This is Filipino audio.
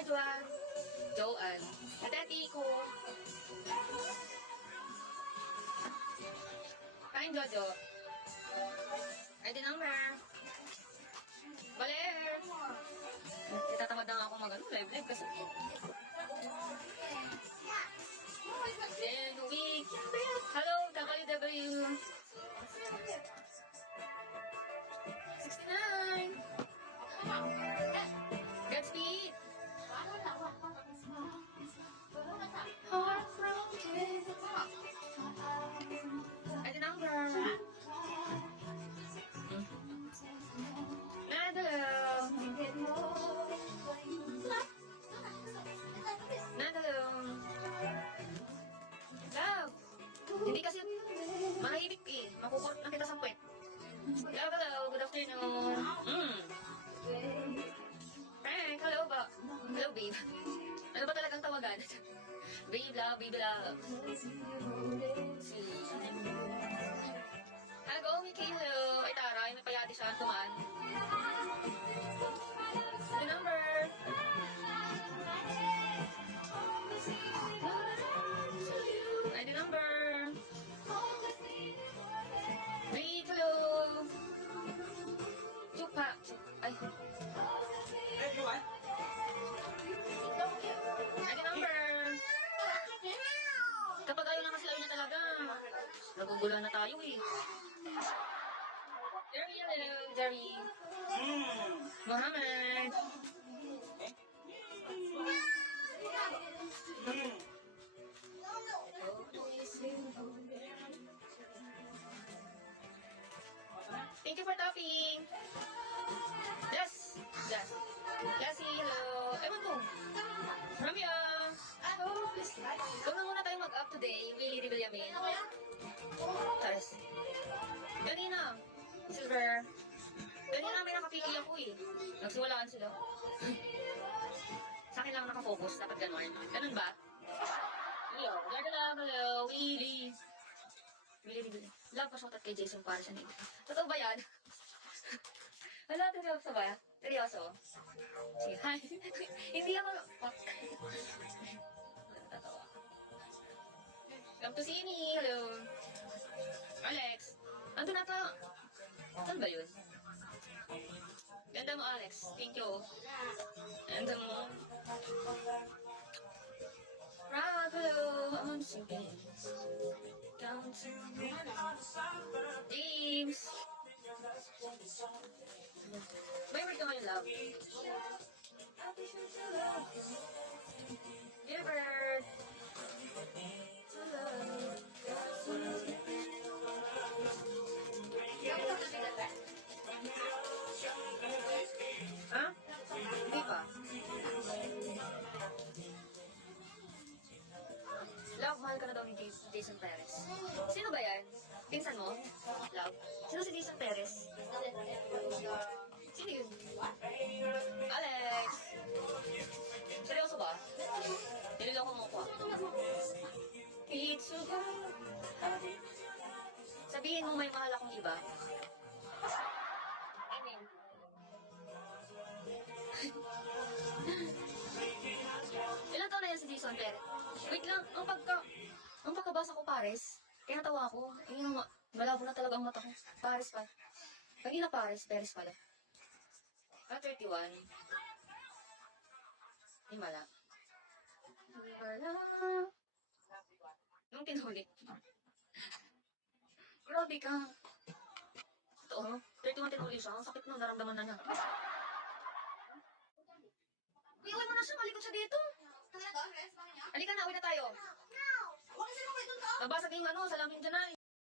Hi, Joanne. Joanne. Natati ko. Kain, Jojo. ID number. Baler. Itatamad na nga ako live kasi. Then we. Hello, WW. 69. Godspeed. Heartbroken. ID number. Nadalong. Nadalong. Love. Hindi kasi manahimik eh. Makukot na kita sa puwet. Love, hello. Good afternoon. Frank, hello ba? Hello, babe. Ano ba talagang tawagan? Babe love, baby love. Hello, Mickey, hello. Ay, taray, may payati siya. Tumaan. The number. Ay, the number. Wait, hello. Chupa. Ay. Ay, the number. Kapag ayaw na kasi ayaw na talaga. Nagugulan na tayo eh. Jerry, hello, Jerry. Mohammed. Thank you for topping. Yes. Yes. Lassie, hello. Ewan ko. Ramya. Huwag na muna tayo mag-up today. Willie Villamin. Tares. Ganina. Silver. Ganina may nakapili ako eh. Nagsiwalaan sila. Sa akin lang nakafocus. Dapat ganun. Ganun ba? Hello. Hello. Willie. Willie. Love pa shoutout kay Jason para sa nito. Totoo ba yan? Wala, seryoso ba? Seryoso? Sige, hi. Hindi ako... Tatawa. Come to see me. Hello. Alex. Ando na to. Saan ba yun? Ganda mo, Alex. Thank you. Ganda mo. Rock, hello. I'm singing. Down to James. May word ka ngayon, love. Gilbert. Ha? Hindi pa. Love, mahal ka na daw ni Jason Perez. Sino ba yan? Pinsan mo? Love? Sino si Jason Perez? Sino yun? Alex! Seryoso ba? Nililoko mo ko. Kitsuga. Sabihin mo may mahal akong iba. Amen. Ilan taon na yan si Jason Perez? Wait lang, ang pagkabasa ko Pares, kaya natawa ako. Malabo na talaga ang mata ko. Pares pa. Kanina Pares, Perez pala. 31. Himala. Nung tinuli. Grabe ka. Ito, 31 tinuli siya. Ang sakit nung naramdaman na niya. Uy, mo na siya. Malikot siya dito. Halika na, uwi na tayo. Nabasag yung salamin dyan na.